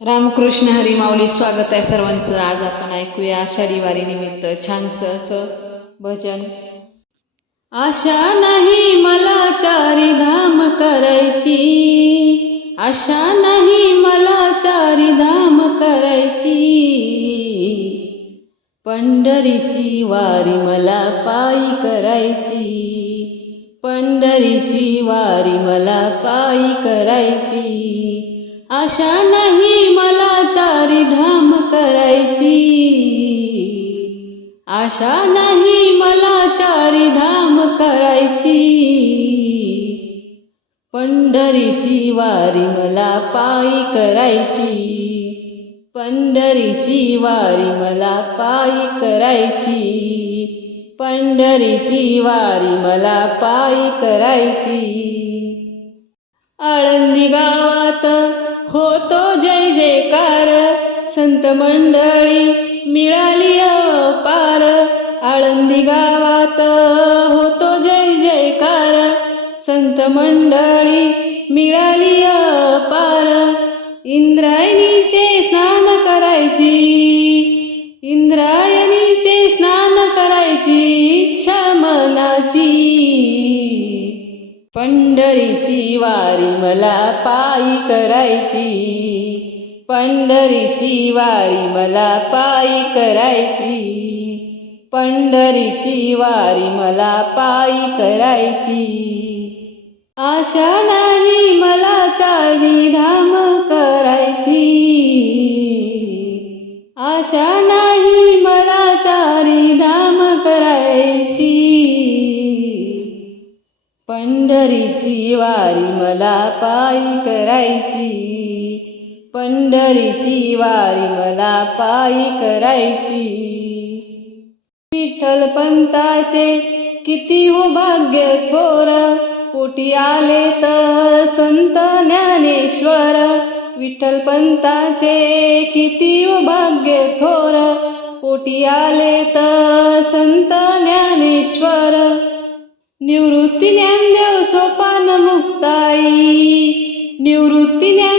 रामकृष्ण हरिमाऊली स्वागत आहे सर्वांचं. आज आपण ऐकूया आषाढी वारी निमित्त छानसं असं भजन. आशा नाही मला चारी धाम करायची. आशा नाही मला चारी धाम करायची. पंढरीची वारी मला पायी करायची. पंढरीची वारी मला पायी करायची. आशा नाही मला चारी धाम करायची. आशा नाही मला चारी धाम करायची. पंढरीची वारी मला पायी करायची. पंढरीची वारी मला पायी करायची. पंढरीची वारी मला पायी करायची. आळंदी गावात संत मंडळी मिळाली पार आळंदी गावात होतो जय जयकार. संत मंडळी मिळाली पार इंद्रायणीचे स्नान करायची. इंद्रायणीचे स्नान करायची इच्छा मनाची. पंढरीची वारी मला पायी करायची. पंढरीची वारी मला पायी करायची. पंढरीची वारी मला पायी करायची. आशा नाही मला चारी धाम करायची. आशा नाही मला चारी धाम करायची. पंढरीची वारी मला पायी करायची. पंढरीची वारी मला पायी करायची. विठ्ठल पंताचे किती हो भाग्य थोर पोटी आले तर संत ज्ञानेश्वर. विठ्ठल पंताचे किती हो भाग्य थोर पोटी आले तर संत ज्ञानेश्वर. निवृत्ती ज्ञानदेव सोपान मुक्ताई निवृत्ती ज्ञान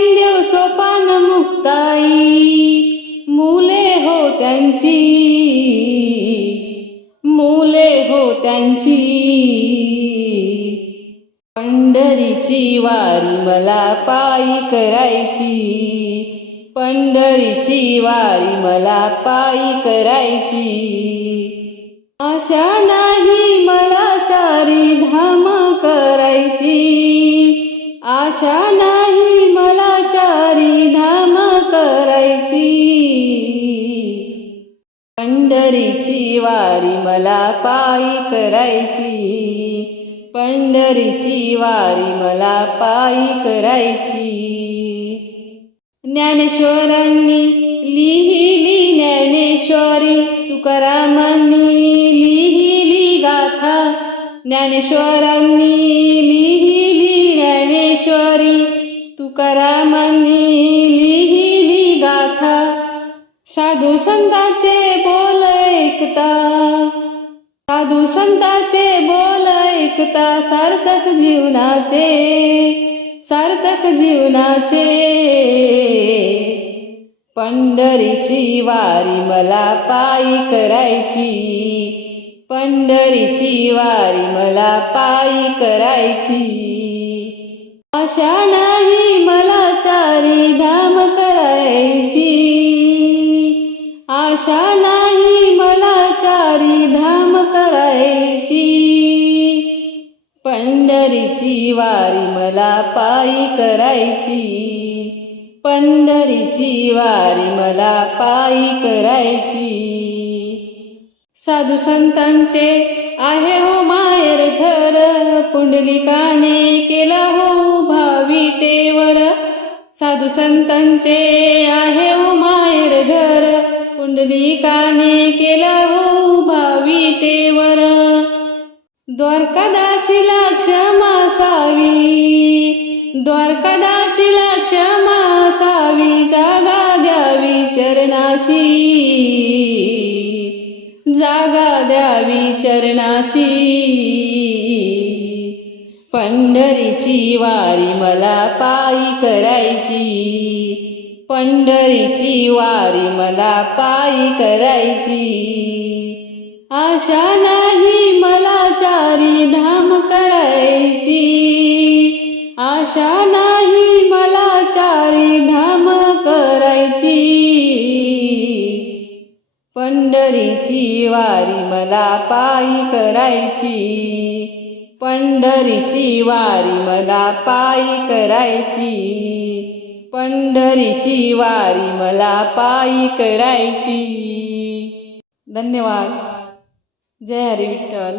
त्यांची. पंढरीची वारी मला पायी करायची. पंढरीची वारी मला पायी करायची. आशा नाही मला चारी धाम करायची. आशा नाही पायी करायची. पंढरीची वारी मला पायी करायची. ज्ञानेश्वरांनी लिहिली ज्ञानेश्वरी तुकारामांनी लिहिली गाथा. ज्ञानेश्वरांनी लिहिली ज्ञानेश्वरी तुकारामांनी लिहिली गाथा. साधू संतांचे बोल ऐकता. साधू संतांचे बोल ऐकता सार्थक जीवनाचे सार्थक जीवनाचे. पंढरीची वारी मला पायी करायची पंढरीची वारी मला पायी करायची. आशा नाही मला चारी धाम कर वारी मला पायी करायची. पंढरीची वारी मला पायी करायची. साधू संतांचे आहे हो मायर घर. पुंडलिकाने केला हो भावी टेवर साधू संतांचे आहे हो मायर घर. पुंडलिकाने केला हो भावी टेवर द्वारकादाशीला क्षमा सावी द्वारकादाशीला क्षमा सावी जागा द्यावी चरणाशी. जागा द्यावी चरणाशी. पंढरीची वारी मला पायी करायची. पंढरीची वारी मला पायी करायची. आशा नाही धाम करायची. आशा नाही मला चारी धाम करायची. पंढरीची वारी मला पायी करायची. पंढरीची वारी मला पायी करायची. पंढरीची वारी मला पायी करायची. धन्यवाद. जय हरी विठ्ठल.